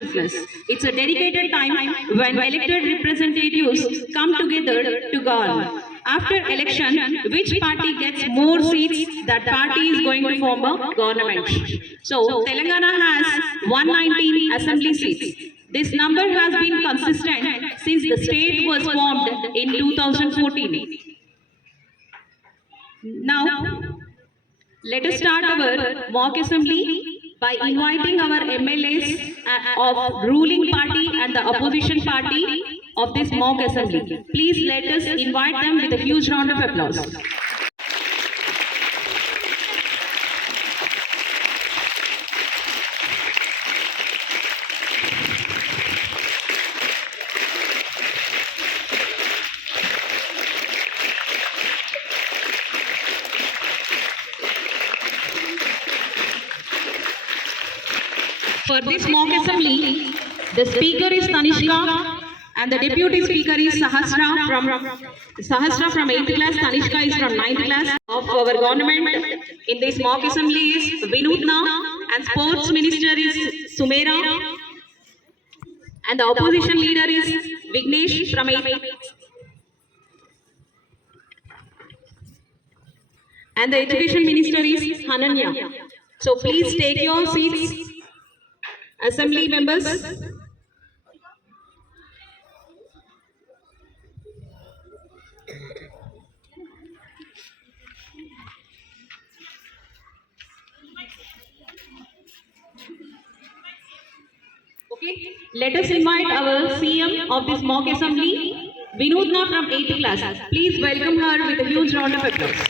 business. It's a dedicated time when elected representatives come together to govern. After election, which party gets more seats, that party is going to form a government. So, Telangana has 119 assembly seats. This number has been consistent since the state was formed in 2014. Now, let us start our mock assembly by inviting our MLAs of ruling party and the opposition party of this mock assembly. Please let us invite them with a huge round of applause. For this mock assembly, the speaker is Tanishka and the deputy speaker is Sahasra from 8th class. Tanishka is from 9th class. Of our government in this mock assembly is Vinodna and sports minister is Sumera and the opposition leader is Vignesh from 8th and the education minister is Hananya. So please take your seats. Assembly members, okay, let us invite our CM of this mock assembly, Vinodna from 8th class. Please welcome her with a huge round of applause.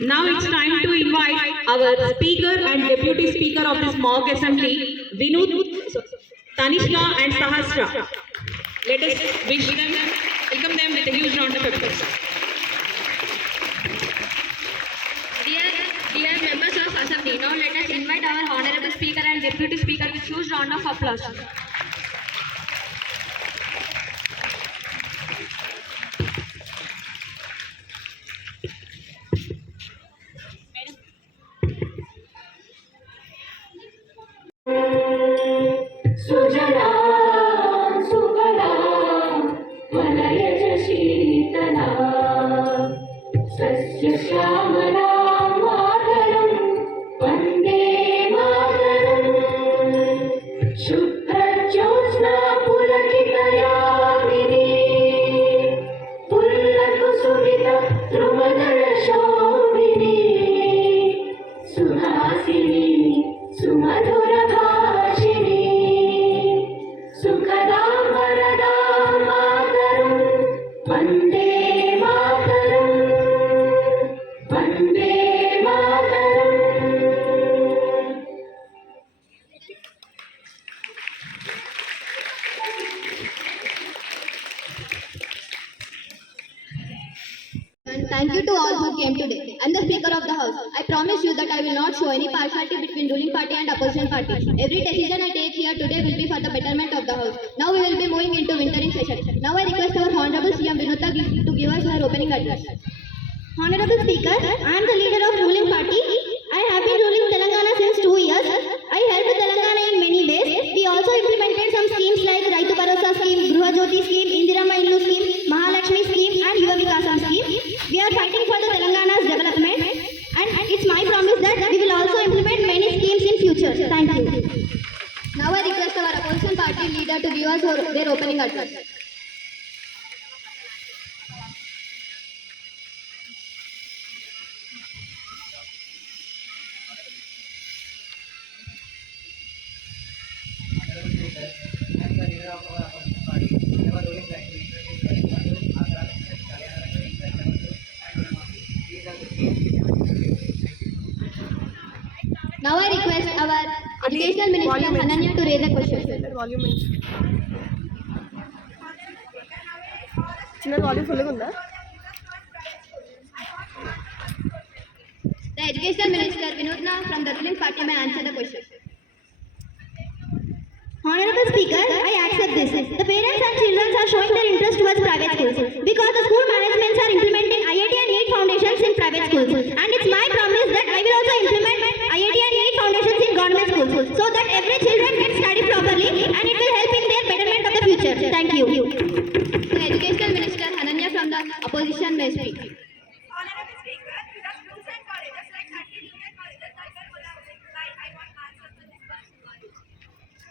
Now it's time to invite our speaker and deputy speaker of this mock assembly, Tanishka and Sahasra. Let us wish them, welcome them with a huge round of applause. Dear members of assembly, now let us invite our honorable speaker and deputy speaker with huge round of applause. Thank you to all who came today. I am the Speaker of the House. I promise you that I will not show any partiality between ruling party and opposition party. Every decision I take here today will be for the betterment of the House. Now we will be moving into wintering session. Now I request our Honorable CM Vinodna to give us her opening address. Honorable Speaker, I am the leader of ruling party. I have been ruling Telangana since 2 years. I helped Telangana in many ways. We also implemented some schemes like Raitu Bharosa scheme, Gruha Jyoti scheme, Indirama Illu scheme, Mahalakshmi scheme and Yuva Vikasam scheme. We are fighting for the Telangana's development and it's my promise that we will also implement many schemes in future. Thank you. Now I request our opposition party leader to give us their opening address. Now I request our Educational Minister Hananya to raise a question. The Educational Minister Vinodna from the ruling party may answer the question. Honorable Speaker, I accept this. The parents and children are showing their interest towards private schools because the school managements are implementing IIT and NEET foundations in private schools. And it's my promise that I will also implement IIT and NEET foundations in government schools so that every children can study properly and it will help in their betterment of the future. Thank you. The Education Minister Hananya from the opposition may speak. Honorable Speaker, the schools and colleges like 30 junior colleges like collaborating. I want answers to this question.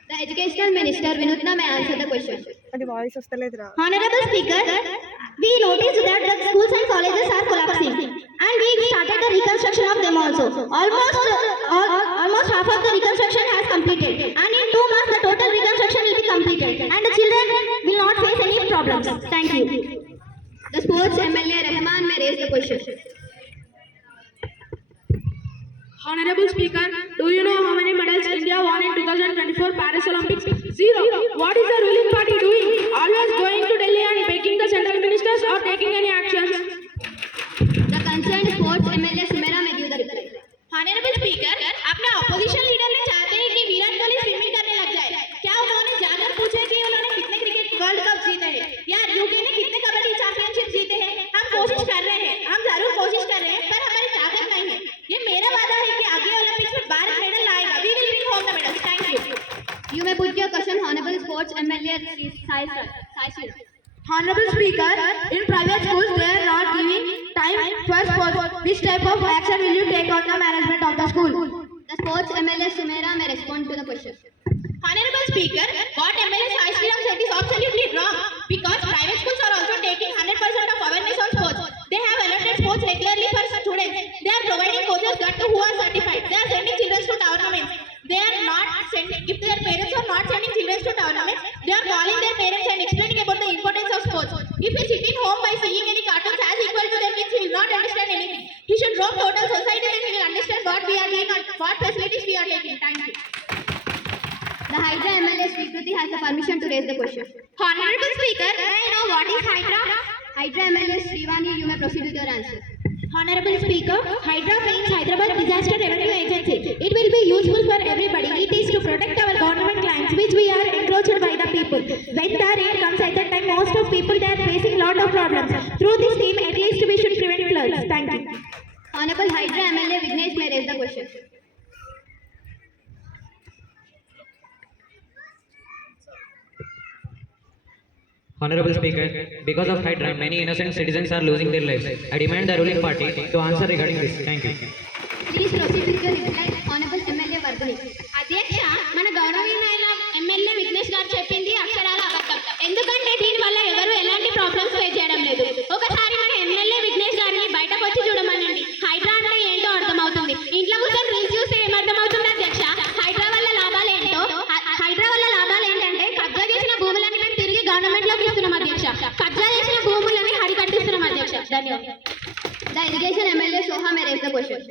The Educational Minister Vinutna may answer the question. అది voice వస్తలేదురా. Honorable Speaker, we noticed that the schools and colleges are collapsing and we started the reconstruction of them also. Almost half of the reconstruction has completed and in 2 months the total reconstruction will be completed and the children will not face any problems. Thank you. The sports MLA Rahman may raise the question. Honorable Speaker, do you know how many medals India won in 2024 Paris Olympics? 0. What is the ruling party doing? Always going to Delhi and begging the central ministers or taking any actions? The concerned sports MLA Sumera may give the reply. Honorable Speaker, अपने opposition leader ने चाहते हैं कि Virat Kohli swimming करने लग जाए। क्या उन्होंने जाकर पूछा कि उन्होंने कितने क्रिकेट वर्ल्ड कप जीते हैं या यूके ने कितने कबड्डी चैंपियनशिप जीते हैं? हम कोशिश कर रहे हैं, हम जरूर कोशिश कर रहे हैं, पर हमारी ताकत नहीं है। ये मेरा वादा है कि आगे ओलंपिक्स में भारत मेडल लाएगा। We will bring home the medals. Thank you. You may put your question, Honorable Sports MLA Sai Sri. Honorable Speaker, in private schools they are not giving time for sports. Which type of action will you take on the management of the school? The sports MLA Sumera may respond to the question. Honorable Speaker, what MLA Sai Sriram said is absolutely wrong because private schools are also taking 100% of awareness on sports. They have allotted sports regularly for students. They are providing coaches who are certified. They are sending children to tournaments. They are not sending, if their parents are not sending children to tournaments, they are calling their parents and explaining about the importance of sports. If he sit in home by seeing any cartoons as equal to their kids, he will not understand anything. He should roam total society and he will understand what we are doing and what facilities we are taking. Thank you. The Hydra MLA Srikruti has the permission to raise the question. Honorable Speaker, may I know what is Hydra? Hydra MLA Srivani, you may proceed with your answer. Honorable Speaker, Hydra means Hyderabad Disaster Revenue Agency. It will be useful for everybody. It is to protect our government lands which we are encroached by the people. When the rain comes at that time, most of people they are facing lot of problems. Through this scheme, at least we should prevent floods. Thank you. Honorable Hydra MLA Vignesh may raise the question. Honorable Speaker, because of Hydra, many innocent citizens are losing their lives. I demand the ruling party to answer regarding this. Thank you. Please proceed with your reply, Honorable MLA Vardhani. అధ్యక్ష మన గౌరవనీయులైన MLA Vignesh గారు చెప్పింది అక్షరాల అబద్ధం. ఎందుకంటే దీని వల్ల ఎవరు ఎలాంటి ప్రాబ్లమ్స్ ఫేస్ చేయడం లేదు. ఒకసారి మన ఎమ్మెల్యే విఘ్నేష్ గారిని బయటకు వచ్చి చూడమనండి. హైడ్రా అంటే ఏంటో అర్థమవుతుంది. ఇంట్లో కూర్చొని రీల్స్ చూస్తే ఏమర్థమవుతుంది అధ్యక్ష? హైడ్రా వల్ల లాభాలు ఏంటో, హైడ్రా వల్ల లాభాలు ఏంటంటే కబ్జా చేసిన భూములని మేము తిరిగి గవర్నమెంట్ లోకి ఇస్తున్నాం అధ్యక్ష. కబ్జా చేసిన భూములని హరికట్టిస్తున్నాం అధ్యక్ష. ధన్యవాదాలు. The Education MLA Soha may raise the question.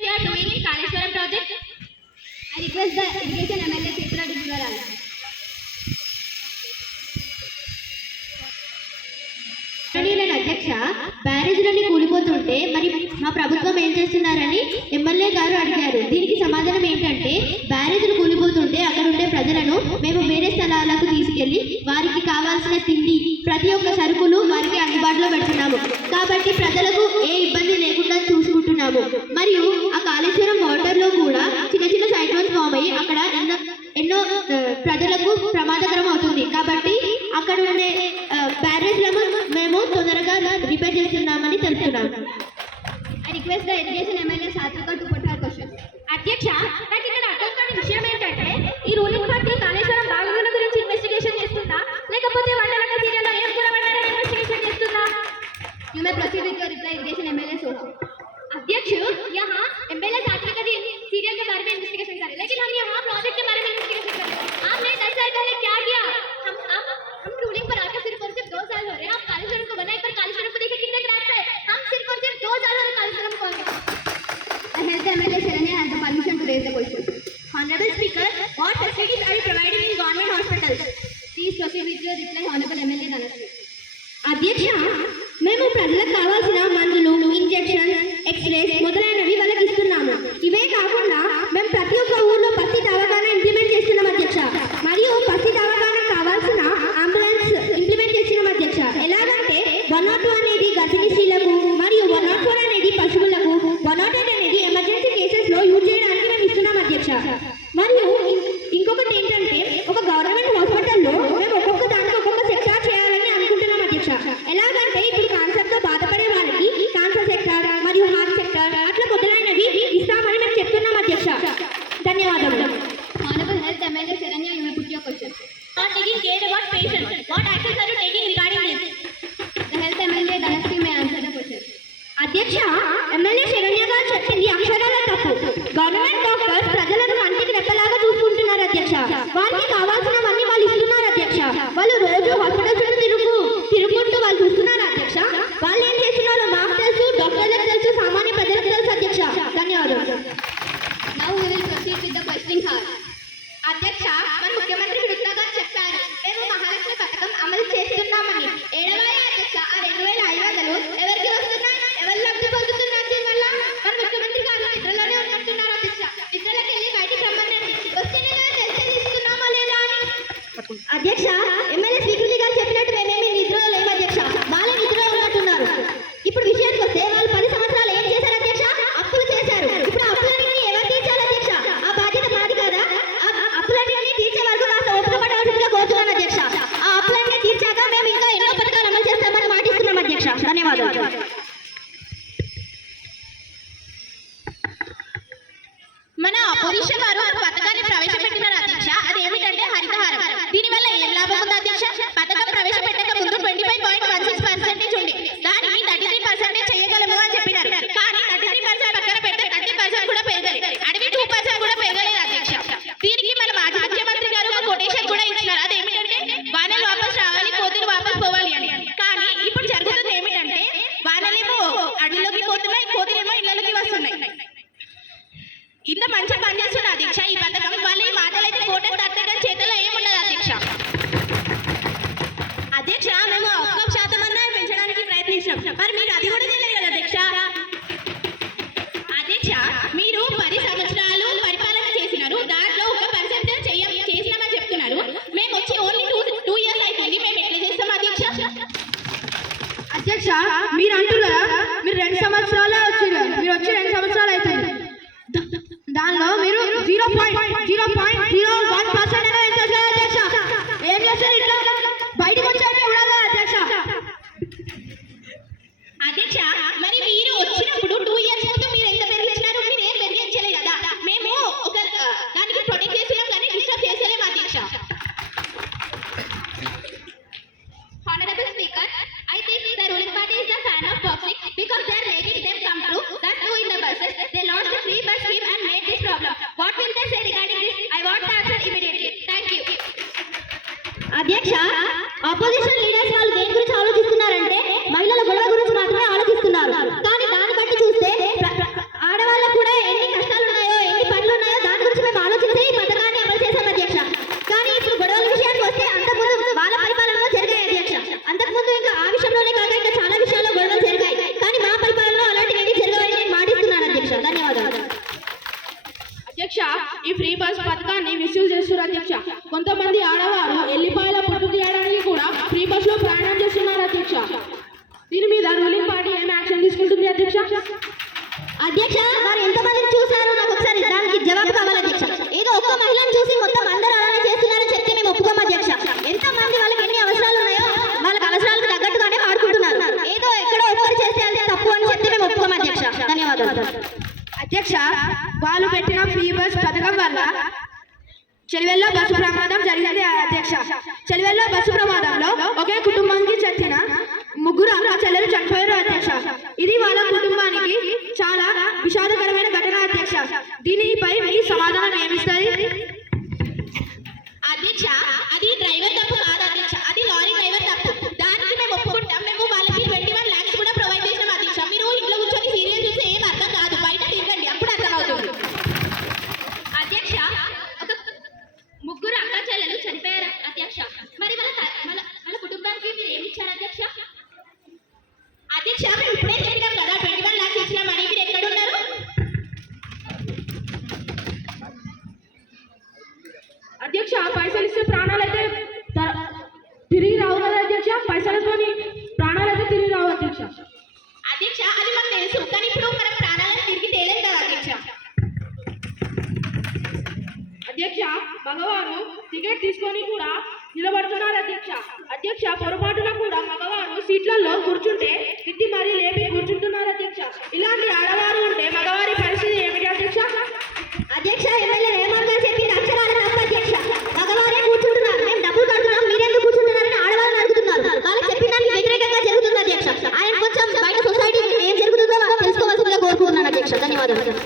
We are doing in Kaleshwaram project. I request the Education MLA Chitra to give her answer. అధ్యక్ష, బ్యారేజ్లన్నీ కూలిపోతుంటే మరి మా ప్రభుత్వం ఏం చేస్తున్నారని ఎమ్మెల్యే గారు అడిగారు. దీనికి సమాధానం ఏంటంటే బ్యారేజ్లు కూలిపోతుంటే అక్కడ ఉండే ప్రజలను మేము వేరే స్థలాలకు తీసుకెళ్లి వారికి కావాల్సిన తిండి ప్రతి ఒక్క సరుకులు వారికి అందుబాటులో పెడుతున్నాము. కాబట్టి ప్రజలకు ఏ ఇబ్బంది లేకుండా చూసుకుంటున్నాము. మరియు ఆ కాళేశ్వరం వాటర్ లో కూడా చిన్న చిన్న సైక్లోన్స్ ఫామ్ అయ్యి అక్కడ ఎన్నో ప్రజలకు ప్రమాదకరం అవుతుంది. కాబట్టి అక్కడ ఉండే బ్యారేజ్లను మేము తొందరగా రిపేర్ చేస్తున్నామని తెలుపుతున్నాము. I request the Education MLA Satrika to put her question. అధ్యక్ష, నాకు ఇక్కడ అర్థం కాని విషయం ఏంటంటే ఈ రూలింగ్ పార్టీ కాళేశ్వరం బాగుల గురించి ఇన్వెస్టిగేషన్ చేస్తుందా లేకపోతే వంటలక్క సీరియల్లో ఏం కూడా వండాలని ఇన్వెస్టిగేషన్ చేస్తుందా? You may proceed with your reply, Education MLA Soha. अध्यक्ष, यहाँ एमएलए सात्विका जी सीरियल के बारे में इन्वेस्टिगेशन कर रहे हैं, लेकिन हम यहाँ प्रोजेक्ट के बारे में इन्वेस्टिगेशन कर रहे हैं। आपने 10 साल पहले क्या किया? हम रूलिंग पर आके सिर्फ और सिर्फ 2 साल हो रहे हैं। आप कालेश्वरम को बनाए, पर कालेश्वरम को देखिए कितने क्रैक्स है। हम सिर्फ और सिर्फ 2 साल हो रहे कालेश्वरम को। The Health MLA Sharanya has the permission to raise the question. Honorable Speaker, what facilities are you providing in government hospitals? Please proceed with your reply, Honorable MLA Dhanasri. अध्यक्ष, మేము ప్రజలకు కావాల్సిన మందులు, ఇంజెక్షన్స్, ఎక్స్రేస్ మొదలైనవి వాళ్ళకి ఇస్తున్నాము. ఇవే కాకుండా మేము ప్రతి ఒక్క ఊర్లో పత్తి దవాఖానా ఇంప్లిమెంట్ చేస్తున్నాం అధ్యక్ష. మరియు పత్తి దవాఖానా కావాల్సిన అంబులెన్స్ ఇంప్లిమెంట్ చేస్తున్నాం అధ్యక్ష. ఎలాగంటే 102 అనేది గర్భిణీ స్త్రీలకు మరియు 104 అనేది పశువులకు, 108 అనేది ఎమర్జెన్సీ కేసెస్ లో యూజ్ చేయడానికి మేము ఇస్తున్నాం అధ్యక్ష. మరియు ఇంకొకటి ఏంటంటే ఒక గవర్నమెంట్ హాస్పిటల్లో మేము ఒక్కొక్క దానికి ఒక్కొక్క సెక్టార్ చేయాలని అనుకుంటున్నాం అధ్యక్ష. ఎలాగంటే ఇప్పుడు క్యాన్సర్ తో బాధపడే వాళ్ళకి క్యాన్సర్ సెక్టార్ మరియు హార్ట్ సెక్టార్ అట్లా మొదలైనవి ఇస్తామని మేము చెప్తున్నాం అధ్యక్ష. ధన్యవాదాలు. Honorable Health MLA Sharanya, you will put your question. Not taking care about patients. What actions are you taking regarding this? The Health MLA Dhanashree may answer the question. అధ్యక్ష, MLA Saranya గారు చెప్పింది అక్షరాల తప్పు. గవర్నమెంట్ డాక్టర్స్ ప్రజలను కంటికి రెప్పలాగా చూసుకుంటున్నారు అధ్యక్ష. వారికి కావాల్సినవన్నీ వాళ్ళు ఇస్తున్నారు అధ్యక్ష. వాళ్ళు రోజు హాస్పిటల్ చుట్టూ తిరుగుకుంటూ వాళ్ళు చూస్తున్నారు అధ్యక్ష. వాళ్ళు ఏం చేస్తున్నారో మాకు తెలుసు, డాక్టర్లకు తెలుసు, సామాన్య ప్రజలకు తెలుసు అధ్యక్ష. ధన్యవాదాలు. Now we will proceed with the questioning hour. అధ్యక్ష, మన ముఖ్యమంత్రి విడుదల గారు చెప్పారు మేము మహాలక్ష్మి పథకం అమలు చేస్తున్నామని. ఏడవాయి అధ్యక్ష, ఆ 2500 ఎవరికి వస్తున్నాయి? ఎవరు లబ్ధి పొందుతున్నారు? దీనివల్ల మన ముఖ్యమంత్రి గారు నిద్రలోనే ఉన్నట్టున్నారు అధ్యక్ష. నిద్రలోకి వెళ్ళి బయటికి రమ్మనండి. వస్తే నేను తెలిసే తీసుకున్నామా లేదా అని. అధ్యక్ష, ఎమ్మెల్యే స్వీకృతి గారు చెప్పినట్టు మేమేమి నిద్రలో లేము అధ్యక్ష. వాళ్ళే నిద్రలో ఉన్నట్టున్నారు. ఇప్పుడు విషయానికి వస్తే వాళ్ళు 10 సంవత్సరాలు ఏం చేశారు అధ్యక్ష? అప్పులు చేశారు. ఇప్పుడు ఆ అప్పులన్నీ ఎవరు తీర్చాలి అధ్యక్ష? ఆ బాధ్యత మాది కాదా? ఆ అప్పులన్నీ తీర్చే వరకు కాస్త ఓపిక పడవలసిందిగా కోరుతున్నాను అధ్యక్ష. ఆ అప్పులన్నీ తీర్చాక మేము ఇంకా ఎన్నో పథకాలు అమలు చేస్తామని మాటిస్తున్నాం అధ్యక్ష. ధన్యవాదాలు. మన అపోజిషన్ వారు ఒక పథకాన్ని ప్రవేశపెట్టినారు అధ్యక్ష. అది ఏమిటంటే హరితహారం. దీనివల్ల ఏం లాభం ఉంది అధ్యక్ష? పథకం ప్రవేశపెట్టక ముందు 25.16% ఉంది. దానికి 33% చేయగలము అని చెప్పినారు. కానీ 33% పక్కన పెడితే 30% కూడా పెరగాలి. అడవి 2% కూడా పెరగలేదు అధ్యక్ష. దీనికి మన మాజీ ముఖ్యమంత్రి గారు ఒక కొటేషన్ కూడా ఇచ్చినారు. అది ఏమిటంటే వానలు వాపస్ రావాలి, కోతులు వాపస్ పోవాలి అని. కానీ ఇప్పుడు జరుగుతుంది ఏమిటంటే వానలేమో అడవిలోకి పోతున్నాయి, కోతులేమో ఇళ్లలోకి వస్తున్నాయి. ఇంత మంచి పని చేస్తున్న అధ్యక్ష ఈ పథకం. వాళ్ళ ఈ మాటలు అయితే కోటకు తగ్గ చేతిలో ఏమున్నది అధ్యక్ష. అధ్యక్ష, మేము 1% అన్నా పెంచడానికి ప్రయత్నించాం. మరి మీరు అది కూడా చేయలేదు కదా అధ్యక్ష. అధ్యక్ష, మీరు 10 సంవత్సరాలు పరిపాలన చేసినారు. దాంట్లో 1% చేసినామని చెప్తున్నారు. మేము వచ్చి ఓన్లీ 2 years అయిపోయింది. మేము ఎట్లా చేస్తాం అధ్యక్ష? అధ్యక్ష, మీరు అంటున్నారా మీరు 2 సంవత్సరాలే వచ్చారు. మీరు వచ్చి 2 సంవత్సరాలు అవుతుంది. దానిలో మీరు 0.01% అధ్యక్ష. ఏం చేస్తారు? ఇట్లా బయటకు వచ్చారు చూడాలి అధ్యక్ష. అధ్యక్ష, మరి మీరు వచ్చినప్పుడు 2 years ముందు మీరు ఎంత పెరిగించినారు? మీరు ఏం పెరిగించలేదు కదా. మేము ఒక దానికి ప్రొటెక్ట్ చేసినాం కానీ డిస్టర్బ్ చేసేలేము అధ్యక్ష. Honorable Speaker, I think the ruling party is a fan of public because they are making them come true. That too in the buses. They launched a free bus scheme and made this problem. What will they say regarding this? I want the answer immediately. Thank you. అధ్యక్ష, opposition leaders వాళ్ళు దేని గురించి ఆలోచిస్తున్నారంటే మహిళల గొడవ గురించి మాత్రమే ఆలోచిస్తున్నారు. కానీ దాన్ని బట్టి చూస్తే ఆడవాళ్ళకు కూడా ఎన్ని కష్టాలు ఉన్నాయో, ఎన్ని పనులు ఉన్నాయో దాని గురించి మేము ఆలోచించి ఈ పథకాన్ని అమలు చేశాం అధ్యక్ష. కానీ ఇప్పుడు గొడవల విషయానికి వస్తే అంతకుముందు వాళ్ళ పరిపాలనలో జరిగాయి అధ్యక్ష. అంతకుముందు ఇంకా ఆ విషయంలోనే కాక ఇంకా చాలా విషయాల్లో గొడవలు జరిగాయి. కానీ మా పరిపాలనలో అలాంటివి జరగవని నేను మాటిస్తున్నాను అధ్యక్ష. ధన్యవాదాలు. అధ్యక్ష, ఈ ఫ్రీ బస్ పథకాన్ని మిస్యూజ్ చేస్తున్నారు అధ్యక్ష. కొంతమంది ఆడవారు ఎల్లిపాయల పొట్టు తీయడానికి కూడా ఫ్రీ బస్ లో ప్రయాణం చేస్తున్నారు అధ్యక్ష. దీని మీద రూలింగ్ పార్టీ ఏం యాక్షన్ తీసుకుంటుంది అధ్యక్ష? అధ్యక్ష, వారు ఎంతమందిని చూశారో నాకు ఒకసారి దానికి జవాబు కావాలి అధ్యక్ష. ఏదో ఒక్క మహిళను చూసి మొత్తం అందరూ అలానే చేస్తున్నారని చెప్తే మేము ఒప్పుకోము అధ్యక్ష. ఎంతమంది వాళ్ళకి ఎన్ని అవసరాలు ఉన్నాయో వాళ్ళకి అవసరాలకు తగ్గట్టుగానే వాడుకుంటున్నారు. ఏదో ఎక్కడో ఒక్కరు చేస్తే అది తప్పు అని చెప్తే మేము ఒప్పుకోము అధ్యక్ష. ధన్యవాదాలు. అధ్యక్ష, వాళ్ళు పెట్టిన ఫ్రీ బస్ పథకం వల్ల చెలివెల్లో బస్సు ప్రమాదం జరిగింది అధ్యక్ష. చెలివెల్లో బస్సు ప్రమాదంలో ఒకే కుటుంబానికి చెందిన 3 అక్క చెల్లెలు చనిపోయారు అధ్యక్ష. ఇది వాళ్ళ కుటుంబానికి చాలా విషాదకరమైన ఘటన అధ్యక్ష. దీనిపై మీ సమాధానం ఏమిస్తుంది అధ్యక్ష? అది డ్రైవర్ తప్పు కాదు అధ్యక్ష. అది లారీ డ్రైవర్ తప్పు. దానికి మేము ఒప్పుకుంటాం. మేము వాళ్ళకి 21 lakhs కూడా ప్రొవైడ్ చేసినాం అధ్యక్ష. మీరు ఇంట్లో కూర్చొని సీరియల్ చూస్తే ఏం అర్థం కాదు. బయట తిరగండి, అప్పుడు అర్థం అవుతుంది. అధ్యక్ష, ఒక 3 అక్క చెల్లెలు చనిపోయారు అధ్యక్ష. మరి వాళ్ళ కుటుంబానికి మీరు ఏమి ఇచ్చారు అధ్యక్ష? అధ్యక్ష మేము ఇప్పుడే చెప్పినాం కదా 21 lakhs ఇచ్చినామని, మీరు ఎక్కడ ఉన్నారు? అధ్యక్ష పైసలు ఇస్తే ప్రాణాలైతే తిరిగి రావు కదా అధ్యక్ష, పైసలతోని ప్రాణాలైతే తిరిగి రావు అధ్యక్ష. అధ్యక్ష అది మాకు తెలుసు, కానీ ఇప్పుడు మన ప్రాణాలను తిరిగి తేలేదు కదా అధ్యక్ష. అధ్యక్ష మగవారు టికెట్ తీసుకొని కూడా నిలబడుతున్నారు అధ్యక్ష. అధ్యక్ష పొరపాటున కూడా మగవారు సీట్లలో కూర్చుంటే తిట్టి మరీ లేపి కూర్చుంటున్నారు అధ్యక్ష. ఇలాంటి ఆడవారు ఉంటే మగవారి పరిస్థితి ఏమిటి అధ్యక్ష? అధ్యక్ష ఎమ్మెల్యే రేవంత్ గారు చెప్పింది అక్షరాల తప్పు అధ్యక్ష. మగవారే కూర్చుంటున్నారు, మేము డబ్బులు కడుతున్నాం, మీరెందుకు కూర్చుంటున్నారని ఆడవాళ్ళని అడుగుతున్నారు. వాళ్ళకి చెప్పిన దానికి వ్యతిరేకంగా జరుగుతుంది అధ్యక్ష. ఆయన కొంచెం బయట సొసైటీ ఏం జరుగుతుందో తెలుసుకోవాల్సిందిగా కోరుకుంటున్నాను అధ్యక్ష. ధన్యవాదాలు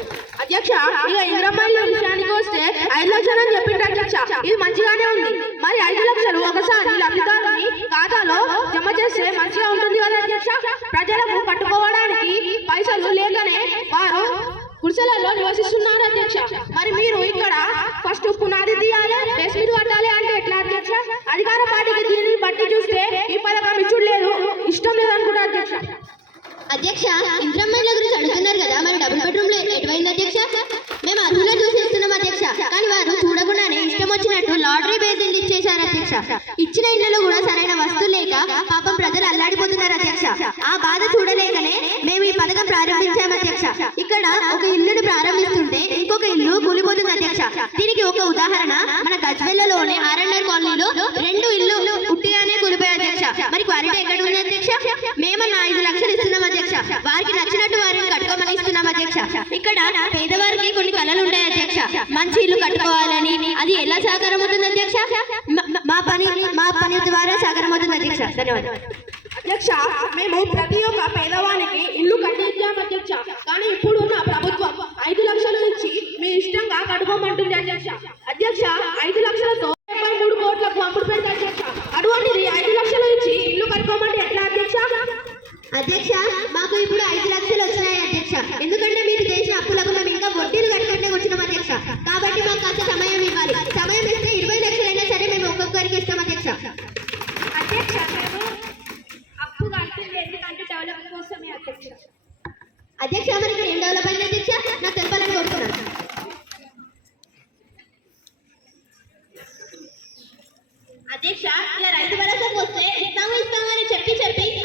అధ్యక్ష. ఇక ఇంద్రమ్మాయిల విషయానికి వస్తే 5 లక్షలు అని చెప్పిండ్రు అధ్యక్ష. ఇది మంచిగానే ఉంది. మరి 5 లక్షలు ఒకసారి లబ్ధిదారుని ఖాతాలో జమ చేస్తే మంచిగా ఉంటుంది కదా అధ్యక్ష. ప్రజలకు పట్టుకోవడానికి పైసలు లేకనే వారు గుడిసెలలో నివసిస్తున్నారు అధ్యక్ష. మరి మీరు ఇక్కడ ఫస్ట్ పునాది తీయాలి, బేస్మెంట్ కట్టాలి అంటే ఎట్లా అధ్యక్ష? అధికార పార్టీకి దీనిని బట్టి చూస్తే ఈ పథకం ఇచ్చుడు లేదు, ఇష్టం లేదు అనుకుంటా అధ్యక్ష. అధ్యక్ష ఇంద్రమ్మైల గురించి అడుగుతున్నారు కదా, మరి డబుల్ బెడ్రూమ్ లో ఎటువైంది అధ్యక్ష? మేము అర్హులు చూసి ఇస్తున్నాం అధ్యక్ష, కానీ వారు చూడకుండానే ఇష్టం వచ్చినట్టు లాటరీ బేస్ ఇల్లు ఇచ్చేశారు అధ్యక్ష. ఇచ్చిన ఇళ్లలో కూడా సరైన వస్తువు లేక పాపం ప్రజలు అల్లాడిపోతున్నారు అధ్యక్ష. ఆ బాధ చూడలేకనే మేము ఈ పథకం ప్రారంభించాము అధ్యక్ష. ఇక్కడ ఒక ఇల్లును ప్రారంభిస్తుంటే ఇంకొక ఇల్లు కూలిపోతుంది అధ్యక్ష. దీనికి ఒక ఉదాహరణ మన గజ్వెల్లలోనే ఆర్ఎన్ఆర్ కాలనీలో 2 ఇల్లు ఉట్టిగానే కూలిపోయాయి అధ్యక్ష. మరి క్వాలిటీ ఎక్కడ ఉంది అధ్యక్ష? మేమన్నా 5 లక్షలు ఇస్తున్నాం అధ్యక్ష, వారికి నచ్చినట్టు వారిని కట్టుకోమని ఇస్తున్నాం అధ్యక్ష. ఇక్కడ పేదవారికి కొన్ని కళలు ఉంటాయి అధ్యక్ష, మంచి ఇల్లు కట్టుకోవాలని. అది ఎలా సాకారం అవుతుంది అధ్యక్ష? మా పని ద్వారా సాకారం అవుతుంది అధ్యక్ష. ధన్యవాదాలు అధ్యక్ష. మేము ప్రతి ఒక్క పేదవానికి ఇల్లు కట్టించాము అధ్యక్ష, కానీ ఇప్పుడున్న ప్రభుత్వం 5 లక్షలు ఇచ్చి మీ ఇష్టంగా కట్టుకోమంటుంది అధ్యక్ష. అధ్యక్ష 5 లక్షలతో 3 కోట్లకు అమ్ముడు పెడతా అధ్యక్ష. అటువంటిది 5 లక్షలు ఇచ్చి ఇల్లు కట్టుకోమంటే ఎట్లా అధ్యక్ష? అధ్యక్ష మాకు ఇప్పుడు 5 లక్షలు వచ్చినాయి అధ్యక్ష. ఎందుకంటే మీరు చేసిన అప్పులకు మేము ఇంకా వడ్డీలు కట్టుకుంటే వచ్చినాం అధ్యక్ష. కాబట్టి మాకు కాస్త సమయం ఇవ్వాలి. సమయం ఇస్తే 20 లక్షలైనా సరే మేము ఒక్కొక్కరికి ఇస్తాం అధ్యక్ష. అధ్యక్ష మేము అప్పు కట్టింది ఎందుకంటే డెవలప్ కోసమే అధ్యక్ష. అధ్యక్ష మరి ఇక్కడ ఏం డెవలప్ అయింది అధ్యక్ష? నాకు తెలపాలని కోరుతున్నాను. అధ్యక్ష ఇలా రైతు భరోసాకు వస్తే ఇస్తాము అని చెప్పి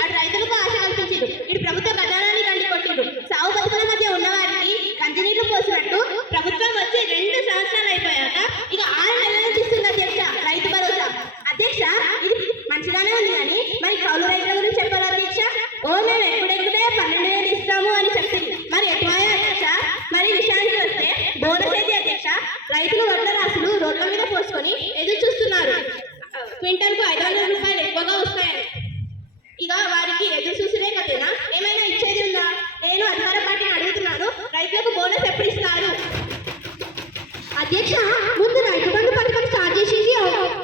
అటు రైతులకు ఆశ కల్పించారు, ఇటు ప్రభుత్వ ఖజానాన్ని కండి కొట్టిండు. సాగు బతుకుల మధ్య ఉన్నవారికి కంటినీళ్లు పోసినట్టు ప్రభుత్వం వచ్చి 2 సంవత్సరాలు అయిపోయాక ఇక 6 నెలలకు ఇస్తుంది అధ్యక్ష రైతు భరోసా. అధ్యక్ష ఇది మంచిగానే ఉంది, కానీ మరి కౌలు రైతుల గురించి చెప్పాలి అధ్యక్ష. మేము ఎప్పుడెప్పుడే 12,000 ఇస్తాము అని చెప్పింది, మరి ఎటువాయో అధ్యక్ష. మరి విషయానికి వస్తే బోనస్ ఏంటి అధ్యక్ష? రైతులు వడ్ల రాసులు రోడ్ల మీద పోసుకొని ఎదురు చూస్తున్నారు. క్వింటల్కు 500 రూపాయలు ఎక్కువగా వస్తాయని. ఇక వారికి ఎదురు చూసినే కదేనా, ఏమైనా ఇచ్చేది ఉందా? నేను అధికార పార్టీని అడుగుతున్నాను, రైతులకు బోనస్ ఎప్పుడు ఇస్తారు? అధ్యక్ష ముందు రైతు బంధు పథకం స్టార్ట్ చేసింది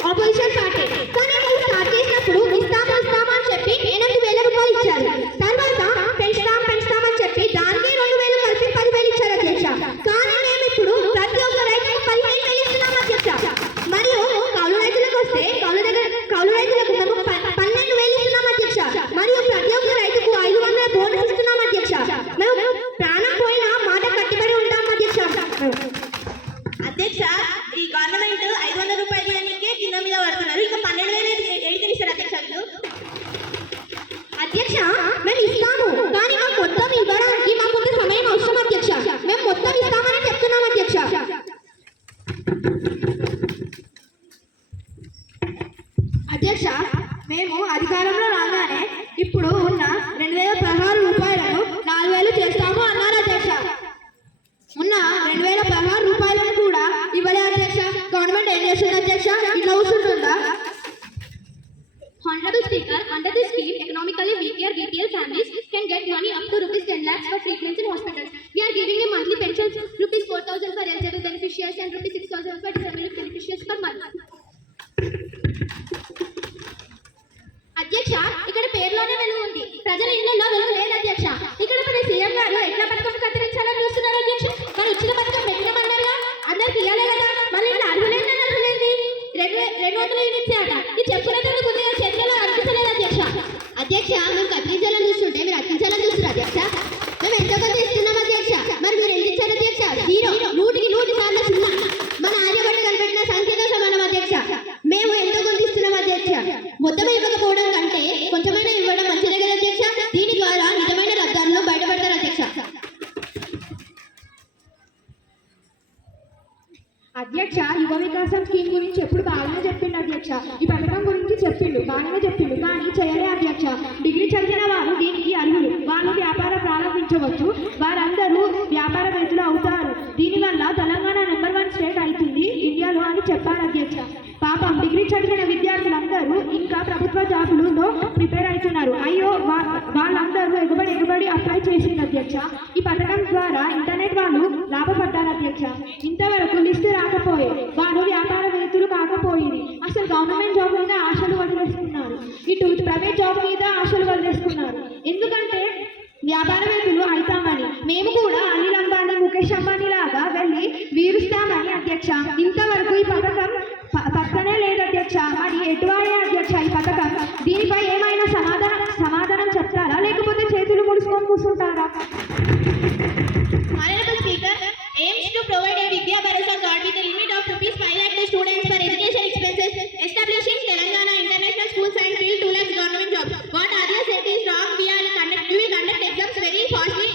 ఆపోజిషన్ పార్టీ, కానీ మీరు స్టార్ట్ చేసినప్పుడు ఇస్తామా అని చెప్పి 8,000 రూపాయలు ఇచ్చారు. తర్వాత పెంచుతామని చెప్పి దానికి 2,000 కలిపి 10,000 ఇచ్చారు అధ్యక్ష. కానీ మేము ఇప్పుడు ప్రతి ఒక్క రైతుకు 15,000 ఇస్తున్నాం అధ్యక్ష. మరియు కౌలు రైతులకు వస్తే కౌలు రైతులకు మేము 12,000 ఇస్తున్నాం అధ్యక్ష. మరియు ప్రతి ఒక్క రైతుకు 500 బోనస్ ఇస్తున్నాం అధ్యక్ష. మేము ప్రాణం పోయినా మాట కట్టుబడి ఉంటాం అధ్యక్ష. అధ్యక్ష ఈ గవర్నమెంట్ 500 రూపాయలు ఇవ్వడానికే కింద మీద పడుతున్నారు, ఇంకా 12,000 ఎడికి ఇస్తారు అధ్యక్ష. అధ్యక్ష మేము ఇస్తాము, కానీ మాకు మొత్తం ఇవ్వడానికి మాకు ఒక సమయం అవసరం అధ్యక్ష. మేము మొత్తం ఇస్తామని చెప్తున్నాం అధ్యక్ష. అధ్యక్ష మేము అధికారంలో రాగానే ఇప్పుడు ఉన్న 2,016 రూపాయలను 4,000 చేస్తాము అన్నారు అధ్యక్ష. ఉన్న 2,016 రూపాయలను కూడా ఇవ్వలే అధ్యక్ష. గవర్నమెంట్ ఏం చేస్తుంది అధ్యక్ష? ఇట్లా కూర్చుంటుందా? Honorable Speaker, under this scheme, economically weaker BPL families can get money up to ₹10 lakhs for treatments in hospitals. We are giving a monthly pension ₹4,000 for eligible beneficiaries and ₹6,000 for disability beneficiaries per month. అధ్యక్ష ఇక్కడ పేరులోనే వెలుగు ఉంది, ప్రజల ఇళ్లలో వెలుగు లేదు అధ్యక్ష. ఇక్కడ మన సీఎం గారు ఎట్లా పథకం కత్తిరించాలని చూస్తున్నారు అధ్యక్ష. మరి ఇచ్చిన పథకం పెట్టినామన్నారుగా, అందరికి ఇవ్వాలి కదా. మళ్ళీ ఇక్కడ అర్హులేండి 200 యూనిట్స్ అట. ఇది చెప్పినట్టు కొద్దిగా చర్చలో అనిపించలేదు అధ్యక్ష. అధ్యక్ష మేము అతికించాలని చూస్తుంటే మీరు అతికించాలని చూస్తున్నారు అధ్యక్ష. మేము ఎంతో కొంత ఇస్తున్నాం అధ్యక్ష. మరి మీరు ఎంత ఇచ్చారు అధ్యక్ష? 0, 100కి 100 సార్లు 0. మన ఆర్యభట్ట కనిపెట్టిన సంఖ్యతో సమానం అధ్యక్ష. మేము ఎంతో కొంత ఇస్తున్నాం అధ్యక్ష. మొత్తం ఇవ్వకపోవడం కంటే కొంచెమైనా ఇవ్వడం మంచిదే కదా అధ్యక్ష. దీని ద్వారా నిజమైన లబ్ధాలను బయటపడతారు అధ్యక్ష. అధ్యక్ష, యువ వికాసం స్కీమ్ గురించి ఎప్పుడు బాగానే చెప్పిండు అధ్యక్ష. ఈ పథకం గురించి చెప్పిండు, బాగానే చెప్పిండు, కానీ చేయలే అధ్యక్ష. డిగ్రీ చదివిన వారు దీనికి అర్హులు. వాళ్ళు వ్యాపారం ప్రారంభించవచ్చు. వారందరూ వ్యాపారవేత్తలు అవుతారు. దీనివల్ల తెలంగాణ నెంబర్ 1 స్టేట్ అవుతుంది ఇండియాలో అని చెప్పారు అధ్యక్ష. పాపం డిగ్రీ చదివిన విద్యార్థులందరూ ఇంకా ప్రభుత్వ జాబులలో ప్రిపేర్ అవుతున్నారు. అయ్యో, వాళ్ళందరూ ఎగుబడి అప్లై చేసింది అధ్యక్ష. ఈ పథకం ద్వారా ఇంటర్నెట్ వాళ్ళు లాభపడ్డారు అధ్యక్ష. ఇంతవరకు లిస్టు రాకపోయే వాళ్ళు వ్యాపారవేత్తలు కాకపోయింది. అసలు గవర్నమెంట్ జాబ్ మీద ఆశలు వదిలేసుకున్నారు, ఇటు ప్రైవేట్ జాబ్ మీద ఆశలు వదిలేసుకున్నారు. ఎందుకంటే వ్యాపారవేత్తలు అవుతామని. మేము కూడా అనిల్ అంబానీ, ముఖేష్ అంబానీ లాగా వెళ్ళి వీరుస్తామని అధ్యక్ష. ఇంతవరకు ఈ పథకం పక్కనే లేదు అధ్యక్ష. మరి ఎటువాడే అధ్యక్ష ఈ పథకం? దీనిపై ఏమైనా సమాధానం చెప్తారా, లేకపోతే చేతులు ముడుచుకొని కూర్చుంటారా? Honorable Speaker, aims to provide a Vidya Bharasa card with a limit of rupees 5 lakh to students for education expenses, establishing Telangana International Schools and fill 2 lakh government jobs. What Arya said is wrong. We will conduct exams very fastly.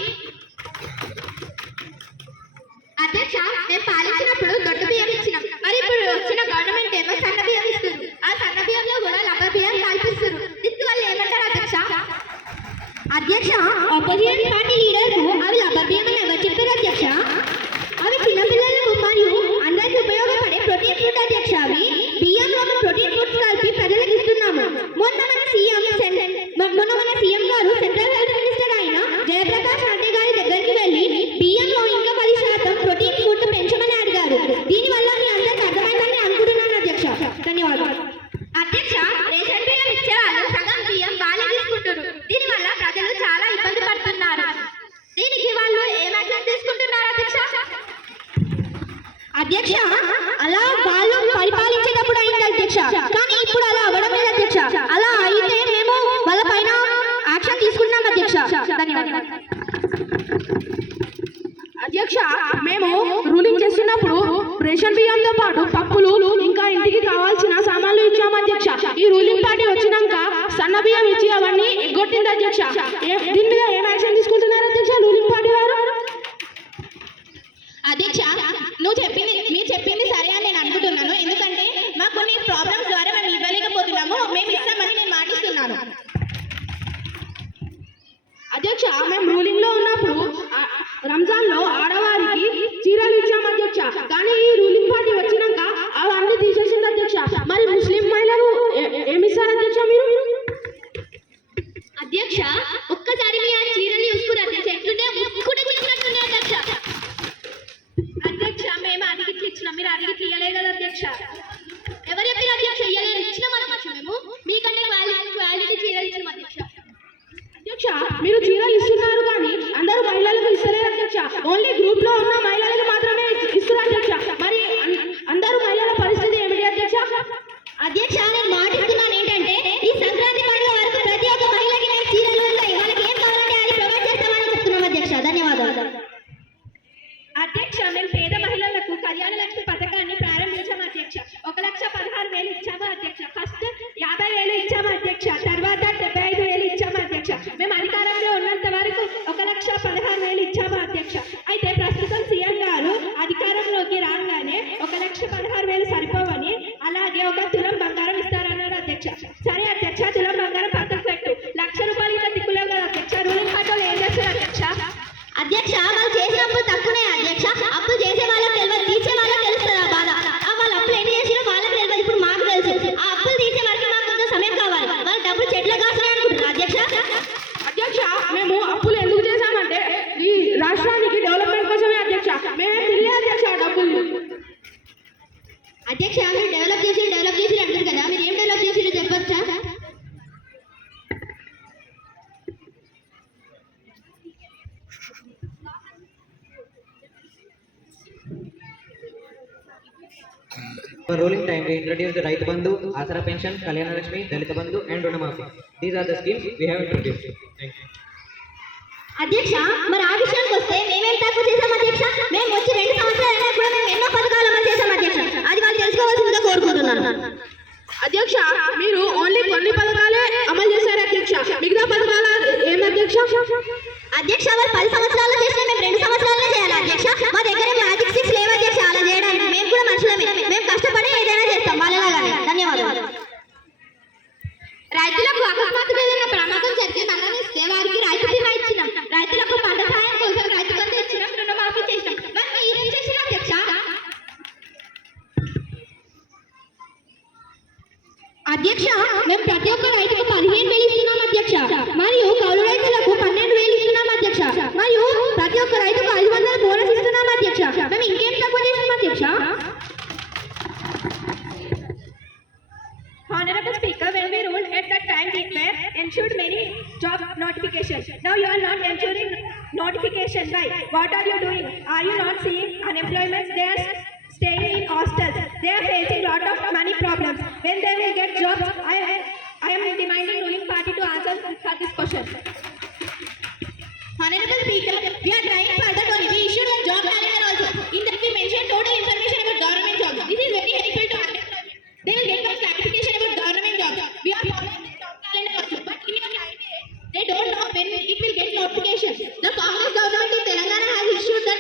అధ్యక్ష, మేము పాలించినప్పుడు దొడ్డు బియ్యం ఇచ్చినాం. మరి ఇప్పుడు వచ్చిన government ఏమో సన్న బియ్యం ఇస్తుంది. ఆ సన్న బియ్యంలో కూడా లబ్బ బియ్యం కల్పిస్తారు. దీనివల్ల ఏమంటారు అధ్యక్ష? అధ్యక్ష, ఆపోజిషన్ పార్టీ లీడర్ కు అవి లబ్బ బియ్యం అని ఎవరు చెప్పారు అధ్యక్ష? అవి చిన్నపిల్లలకు మరియు అందరికి ఉపయోగపడే ప్రోటీన్ ఫుడ్ అధ్యక్ష. అవి బియ్యంలో ప్రోటీన్ ఫుడ్స్ కలిపి ప్రజలకు ఇస్తున్నాము. మొన్న మన సీఎం గారు సెంట్రల్ హెల్త్ మినిస్టర్ అయిన జయప్రకాష్ నారాయణ గారి దగ్గరికి వెళ్ళి బియ్యంలో ఇంకా 10% ప్రోటీన్ ఫుడ్ పెంచమని అడిగారు. దీనివల్ల మీ అందరికి అర్థమైందని అనుకుంటున్నాను అధ్యక్ష. ధన్యవాదాలు అధ్యక్ష. రేషన్ బియ్యం ఇచ్చే వాళ్ళు సగం బియ్యం వాళ్ళే తీసుకుంటారు. దీనివల్ల ప్రజలు చాలా ఇబ్బంది పడుతున్నారు. దీనికి వాళ్ళు ఏం యాక్షన్ తీసుకుంటున్నారు అధ్యక్ష? అధ్యక్ష, అలా వాళ్ళు పరిపాలించేటప్పుడు అయింది అధ్యక్ష, కానీ ఇప్పుడు అలా అవ్వడం లేదు అధ్యక్ష. అలా అయితే మేము వాళ్ళ పైన యాక్షన్ తీసుకుంటున్నాం అధ్యక్ష. ధన్యవాదాలు అధ్యక్ష, మేము రూలింగ్ చేస్తున్నప్పుడు రేషన్ బియ్యంతో పాటు పప్పులు ఇంకా ఇంటికి కావాల్సిన సామాన్లు ఇచ్చాము అధ్యక్ష. ఈ రూలింగ్ పార్టీ వచ్చినాక సన్న బియ్యం ఇచ్చి అవన్నీ ఎగ్గొట్టింది అధ్యక్ష. దీని మీద ఏం యాక్షన్ తీసుకుంటున్నారు అధ్యక్ష రూలింగ్ పార్టీ వారు? అధ్యక్ష, మీరు చెప్పింది సరే అని నేను అనుకుంటున్నాను. ఎందుకంటే మాకు కొన్ని ప్రాబ్లమ్స్ ద్వారా మేము ఇవ్వలేకపోతున్నాము. మేము ఇస్తామని నేను మాటిస్తున్నాను. అధ్యక్ష, మేము రూలింగ్ లో ఉన్నప్పుడు రంజాన్ లో ఆడవారికి చీరలు ఇచ్చాము అధ్యక్ష. కానీ ఈ రూలింగ్ పార్టీ వచ్చినాక అవన్నీ తీసేసింది అధ్యక్ష. మరి ముస్లిం మహిళలు ఏమిస్తారు అధ్యక్ష మీరు? అధ్యక్ష, ఒక్కసారి మీ ఆ చీరలు చూసుకుని అధ్యక్ష ఎట్లుంటే కూడా చూసినట్టుండే అధ్యక్ష. అధ్యక్ష, మేము అడిగి ఇచ్చినాం, మీరు అడిగి తీయలేదు కదా అధ్యక్ష. ఎవరు చెప్పిన అధ్యక్ష? ఇచ్చినాం అధ్యక్ష. మేము మీకంటే క్వాలిటీ చీరలు ఇచ్చినాం అధ్యక్ష. అధ్యక్ష, మీరు చీరలు ఇస్తున్నారు కానీ అందరూ మహిళలకు ఇస్తలేరు అధ్యక్ష. ఓన్లీ గ్రూప్ లో ఉన్న మహిళలకు మాత్రమే ఇస్తున్నారు అధ్యక్ష. మరి అందరూ మహిళల పరిస్థితి ఏమిటి అధ్యక్ష? అధ్యక్ష, నేను మాటిస్తున్నాను ఏంటంటే ఈ సంక్రాంతి పండుగ వరకు ప్రతి ఒక్క మహిళకి నేను చీరలు ఉంటాయి, వాళ్ళకి ఏం కావాలంటే అది ప్రొవైడ్ చేస్తామని చెప్తున్నాం అధ్యక్ష. ధన్యవాదాలు అధ్యక్ష, మేము పేద మహిళలకు కళ్యాణ లక్ష్మి పథకాన్ని ప్రారంభించాము అధ్యక్ష. 1,16,000 ఇచ్చాము అధ్యక్ష. ఫస్ట్ 50,000 ఇచ్చాము అధ్యక్ష. తర్వాత 75,000 ఇచ్చాము అధ్యక్ష. మేము అధికారంలో ఉన్నంత వరకు 1,16,000 ఇచ్చాము అధ్యక్ష. అయితే ప్రస్తుతం సీఎం గారు అధికారంలోకి రాగానే 1,16,000 సరిపోవని, అలాగే 1 తులం బంగారం ఇస్తారన్నారు అధ్యక్ష. సరే అధ్యక్ష, తులం బంగారం పక్కకు పెట్టు. 1,00,000 రూపాయలు ఇంకా దిక్కులేవు కదా అధ్యక్ష. రూలింగ్ పార్టీలో ఏం చేస్తారు అధ్యక్ష? అధ్యక్ష, వాళ్ళు చేసినప్పుడు తక్కువనే అధ్యక్ష. అప్పులు చేసే వాళ్ళకి తెలియదు, తీర్చే వాళ్ళకి తెలుస్తుంది ఆ బాధ. వాళ్ళు అప్పులు ఎన్ని చేసినా వాళ్ళకి తెలియదు, ఇప్పుడు మాకు తెలుసు. ఆ అప్పులు తీసే వరకు మాకు కొంచెం సమయం కావాలి. వాళ్ళు డబ్బులు చెట్లు కాస్తారని అనుకుంటున్నారు అధ్యక్ష. అధ్యక్ష, మేము అప్పులు ఎందుకు చేశామంటే ఈ రాష్ట్రానికి డెవలప్మెంట్ కోసమే అధ్యక్ష. మేమే తిరిగే అధ్యక్ష డబ్బులు. అధ్యక్ష, మీరు డెవలప్ చేసి అంటారు కదా, మీరు ఏం డెవలప్ చేసి చెప్పొచ్చా? For ruling time, we introduced Raitu Bandhu, Asara Pension, Kalyana Lakshmi, Dalita Bandhu, and Runamafi. These are the schemes we have introduced. Thank you. అధ్యక్ష మరి ఆ విషయానికి వస్తే మేమేం తక్కువ చేశాం అధ్యక్ష? మేము వచ్చి 2 సంవత్సరాలైనా కూడా మేము ఎన్నో పథకాలు అమలు చేశాం అధ్యక్ష. అది వాళ్ళు తెలుసుకోవాల్సిందిగా కోరుకుంటున్నాను. అధ్యక్ష మీరు ఓన్లీ కొన్ని పథకాలే అమలు చేశారు అధ్యక్ష, మిగతా పథకాలు ఏం అధ్యక్ష? అధ్యక్ష వాళ్ళు 10 సంవత్సరాలు చేసినా మేము 2 సంవత్సరాలనే చేయాలి అధ్యక్ష. మా దగ్గర మ్యాజిక్ స్టిక్స్ లేవు అధ్యక్ష అలా చేయడానికి. మేము కూడా మనుషులమే, మేము కష్టపడి ఏదైనా చేస్తాం వాళ్ళలాగానే. ధన్యవాదాలు. రైతులకు అకస్మాత్తుగా ఏదైనా ప్రమాదం జరిగి మరణిస్తే వారికి రైతు బీమా ఇచ్చినాం. రైతులకు పంట సాయం కోసం రైతు బంధు ఇచ్చినాం, రుణమాఫీ చేసినాం. మరి మీరేం చేసినా అధ్యక్ష? అధ్యక్ష మేము ప్రతి ఒక్క రైతుకు 15,000 ఇస్తున్నాం అధ్యక్ష, మరియు కౌలు రైతులకు 12,000 ఇస్తున్నాం అధ్యక్ష, మరియు ప్రతి ఒక్క రైతుకు 500 బోనస్ ఇస్తున్నాం అధ్యక్ష. మేము ఇంకేం తక్కువ చేసినాం అధ్యక్ష? Honorable Speaker, when we ruled at that time, we were ensured many job notifications. Now you are not ensuring notification. Why? What are you doing? Are you not seeing unemployment? They are staying in hostels. They are facing lot of money problems. When they will get jobs, I am demanding ruling party to answer for this question. Honorable Speaker, we are trying further only. We issued a job calendar also. In that we mentioned total information about government jobs. This is very helpful to unemployment. They will get some clarification about government jobs. We are following this job calendar also. But in your idea, they don't know when it will get notification. The Congress government in Telangana has issued the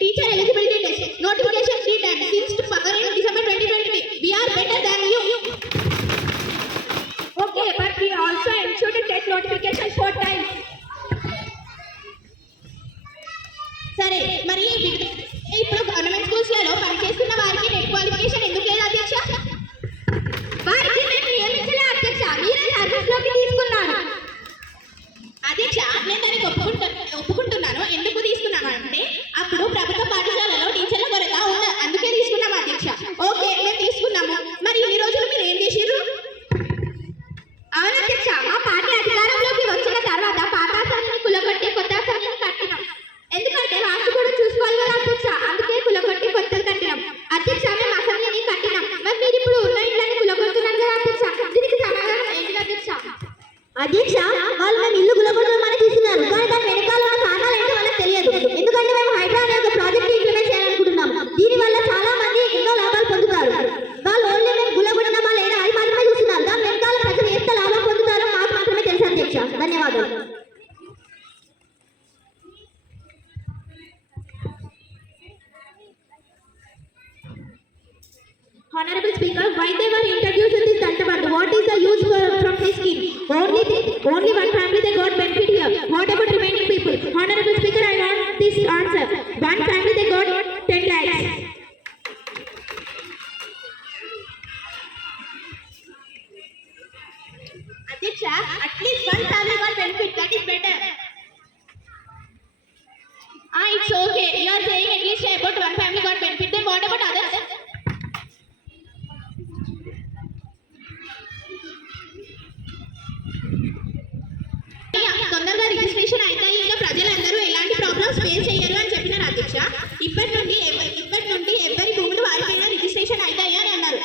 teacher eligibility test notification 3 times since to power in December 2020. We are better than you. Okay, but we also ensured test notification 4 times. సరే మరి ఇప్పుడు government schools లలో పనిచేస్తున్న వారికి net qualification ఎందుకు లేదు అధ్యక్ష? వారికి మేము నియమించలే అధ్యక్ష, మీరే సర్వీస్ లోకి తీసుకున్నారు. అధ్యక్ష నేను దానికి ఒప్పుకుంటున్నాను. ఎందుకు తీసుకున్నాను అంటే అప్పుడు ప్రభుత్వ పాఠశాలలో టీచర్ల కొరత ఉంది, అందుకే తీసుకున్నాము అధ్యక్ష. ఓకే మేము తీసుకున్నాము. మరి ఇన్ని రోజులు మీరు ఏం చేసిర్రు? అవును అధ్యక్ష, మా పార్టీ అధికారంలోకి వచ్చిన తర్వాత పాఠశాలని కులగొట్టి కొత్త ఆశ్రమాన్ని కట్టినాం. ఎందుకంటే వాస్తు కూడా చూసుకోవాలి కదా అధ్యక్ష, అందుకే కులగొట్టి కొత్తలు కట్టినాం. అధ్యక్ష మేము అసెంబ్లీని కట్టినాం. మరి మీరు ఇప్పుడు ఉన్న ఇంట్లోని కులగొడుతున్నారు కదా అధ్యక్ష, దీనికి సమాధానం ఏంటి అధ్యక్ష? అధ్యక్ష వాళ్ళు మేము ఇల్లు కులగొట్టమని తీసుకున్నారు, కానీ దాని వెనకాల ఉన్న కారణాలు ఏంటో వాళ్ళకి తెలియదు. ఎందుకంటే మేము హైడ్రా అనే ఒక ప్రాజెక్ట్ ఇంప్లిమెంట్ చేయాలనుకుంటున్నాం. దీనివల్ల చాలా మంది ఎన్నో లాభాలు పొందుతారు. వాళ్ళు ఓన్లీ మేము గులగొట్టమా లేదా అది మాత్రమే చూస్తున్నారు. దాని వెనకాల ప్రజలు ఎంత లాభం పొందుతారో మాకు మాత్రమే తెలుసు అధ్యక్ష. ధన్యవాదాలు. Honorable Speaker, why they were introduced in this Danta Bandhu? What is the use from this scheme? Only one family they got benefit here. What about remaining people? Honorable Speaker, I want this answer. One family they got 10 lakhs. అధ్యక్ష at least one family got benefit, that is better. It's okay. You are saying at least about one family got benefit. Then what about others? తొందరగా registration అయితే ఇంకా ప్రజలందరూ ఎలాంటి problems face చేయరు అని చెప్పినారు అధ్యక్ష. ఇప్పటి నుండి ఎవరి భూములు వారిపైన రిజిస్ట్రేషన్ అవుతాయి అని అన్నారు.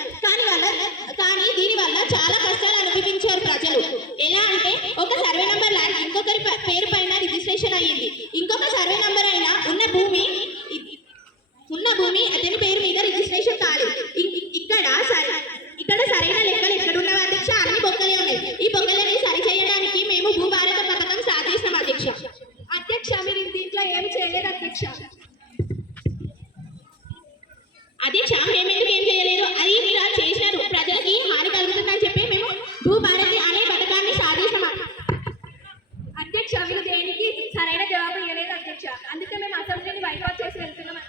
కానీ దీనివల్ల చాలా కష్టాలు అనుభవించారు ప్రజలు. ఎలా అంటే ఒక సర్వే నంబర్ ల్యాండ్ ఇంకొకరి పేరు పైన రిజిస్ట్రేషన్ అయ్యింది, ఇంకొక సర్వే నంబర్ అయినా ఉన్న భూమి అతని పేరు మీద రిజిస్ట్రేషన్ కాలేదు. ఇక్కడ సరైన లెక్కలు ఎక్కడున్నవి అధ్యక్ష? అన్ని బొక్కలే ఉన్నాయి. ఈ బొక్కలని సరి చేయడానికి మేము భూభారత పథకం స్టార్ట్ చేసినాం అధ్యక్ష. అధ్యక్ష మీరు దీంట్లో ఏమి చేయలేదు అధ్యక్ష. అధ్యక్ష మేము ఎందుకు ఏం చేయలేదు, అది మీరు చేసినారు. ప్రజలకి హాని కలుగుతుందని చెప్పి మేము భూభారతి అనే పథకాన్ని స్టార్ట్ చేసినాం అధ్యక్ష. మీరు దేనికి సరైన జవాబు ఇవ్వలేదు అధ్యక్ష, అందుకే మేము అసెంబ్లీని బైపాస్ చేసి వెళ్తున్నాం.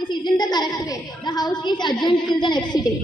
This isn't the correct way. The house is adjourned till the next sitting.